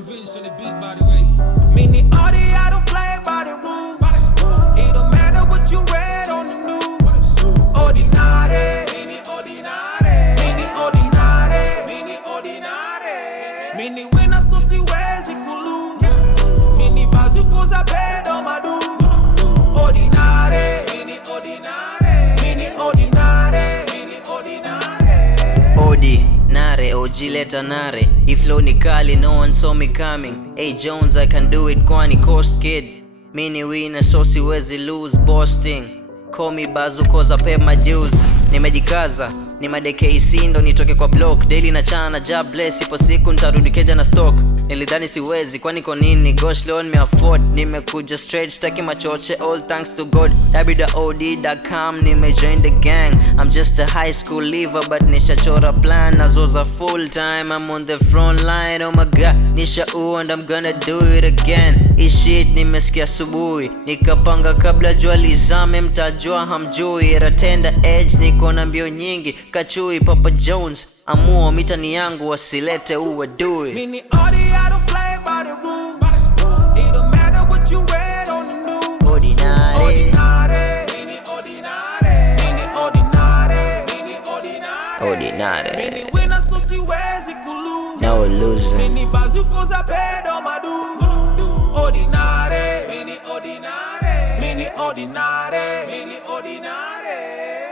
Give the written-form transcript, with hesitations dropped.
Vince on the beat, by the way. Meaning all the I don't play by the rules. It don't matter what you read on the news. Ordinary, meaning ordinary, meaning ordinary, meaning ordinary. Meaning when I saw si wezi kulu. Meaning bazu koza bedo madu. Ordinary, meaning ordinary, meaning ordinary, meaning ordinary. Ordinary, OG leta nare. Hii flow ni kali, no one saw me coming. Hey Jones, I can do it, kwani coast kid. Mini winner, so siwezi lose, boasting. Call me Bazu cause I pay my dues. Nimejikaza, ni madeke ndo nitoke kwa block. Daily na chana, job bless, ipo siku nitarudi keja na stock. Nilidhani siwezi, kwani kwa nini? Gosh loan me afford. Nimekuja straight, staki machoche, all thanks to God. www.od.com, nimejoin the gang. I'm just a high school leaver, but nishachora plan. Nazoza full time, I'm on the front line. Oh my god, nisha and I'm gonna do it again. Hii shit nimesikia asubuhi, nikapanga kabla jua lizame, mtajua hamjui. Ratenda edge, niko na mbio nyingi, kachui Papa Jones. Amua mitani yangu wasilete uadui. Meaning all the I don't play by the rules. It don't matter what you read on the news. Ordinary, Ordinary, meaning ordinary, meaning ordinary, meaning ordinary. ordinary, Meaning when I saw si wezi kulu. no loser. Meaning bazu koza bedo madu. Ordinary, meaning ordinary, meaning ordinary, meaning ordinary.